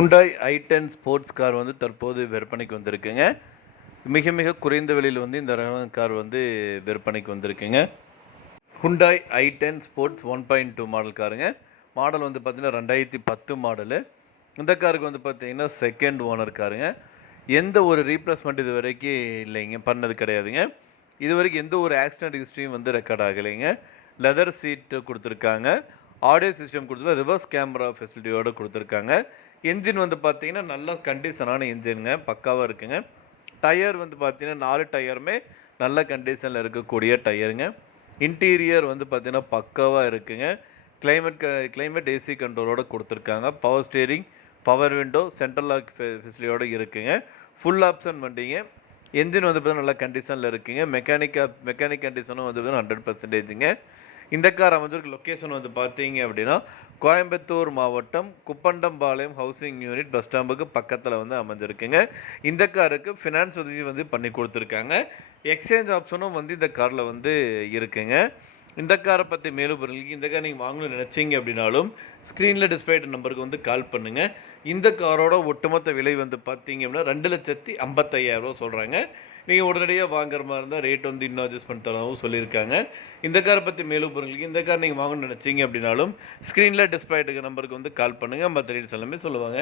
Hyundai i10 sports car வந்து தற்போது விற்பனைக்கு வந்திருக்குங்க. மிக மிக குறைந்த விலையில் வந்து இந்த ரக கார் வந்து விற்பனைக்கு வந்திருக்குங்க. ஹுண்டாய் i10 ஸ்போர்ட்ஸ் 1.2 மாடல் காருங்க. மாடல் வந்து பார்த்தீங்கன்னா 2010 மாடலு. இந்த காருக்கு வந்து பார்த்தீங்கன்னா செகண்ட் ஓனர் காருங்க. எந்த ஒரு ரீப்ளேஸ்மெண்ட் இது வரைக்கும் இல்லைங்க, பண்ணது கிடையாதுங்க. இது வரைக்கும் எந்த ஒரு ஆக்சிடென்ட் ஹிஸ்ட்ரியும் வந்து ரெக்கார்ட் ஆகலைங்க. லெதர் சீட்டு கொடுத்துருக்காங்க. ஆடியோ சிஸ்டம் கொடுத்துருக்காங்க. ரிவர்ஸ் கேமரா ஃபெசிலிட்டியோடு கொடுத்துருக்காங்க. என்ஜின் வந்து பார்த்தீங்கன்னா நல்ல கண்டிஷனான என்ஜினுங்க, பக்காவாக இருக்குங்க. டயர் வந்து பார்த்தீங்கன்னா 4 டயருமே நல்ல கண்டிஷனில் இருக்கக்கூடிய டயருங்க. இன்டீரியர் வந்து பார்த்தீங்கன்னா பக்காவாக இருக்குங்க. கிளைமேட் ஏசி கண்ட்ரோலோடு கொடுத்துருக்காங்க. Power steering, power window, central lock ஃபெசிலிட்டியோடு இருக்குங்க. ஃபுல் ஆப்ஷன் வண்டிங்க. என்ஜின் வந்து பார்த்தீங்கன்னா நல்ல கண்டிஷனில் இருக்குங்க. மெக்கானிக் கண்டிஷனும் வந்து பார்த்தீங்கன்னா 100%ங்க. இந்த கார் அமைஞ்சிருக்க லொக்கேஷன் வந்து பார்த்தீங்க அப்படின்னா கோயம்புத்தூர் மாவட்டம் குப்பண்டம்பாளையம் ஹவுசிங் யூனிட் பஸ் ஸ்டாம்புக்கு பக்கத்தில் வந்து அமைஞ்சிருக்குங்க. இந்த காருக்கு ஃபினான்ஸ் உதவி வந்து பண்ணி கொடுத்துருக்காங்க. எக்ஸ்சேஞ்ச் ஆப்ஷனும் வந்து இந்த காரில் வந்து இருக்குங்க. இந்த காரை பற்றி மேலும் பொருளுக்கு இந்த கார் நீங்கள் வாங்கணும்னு நினச்சிங்க அப்படின்னாலும் ஸ்க்ரீனில் டிஸ்பிளே நம்பருக்கு வந்து கால் பண்ணுங்கள். இந்த காரோட ஒட்டுமொத்த விலை வந்து பார்த்தீங்க அப்படின்னா 2,55,000 சொல்கிறாங்க. நீங்கள் உடனடியாக வாங்குற மாதிரி இருந்தால் ரேட் வந்து இன்னும் அட்ஜஸ்ட் பண்ணி தரவும் சொல்லியிருக்காங்க. இந்த காரை பற்றி மேலும் பொருளுக்கு இந்த கார் நீங்கள் வாங்கணும்னு நினச்சிங்க அப்படின்னாலும் ஸ்க்ரீனில் டிஸ்பிளே நம்பருக்கு வந்து கால் பண்ணுங்கள். மற்ற ரேட்ஸ் எல்லாமே சொல்லுவாங்க.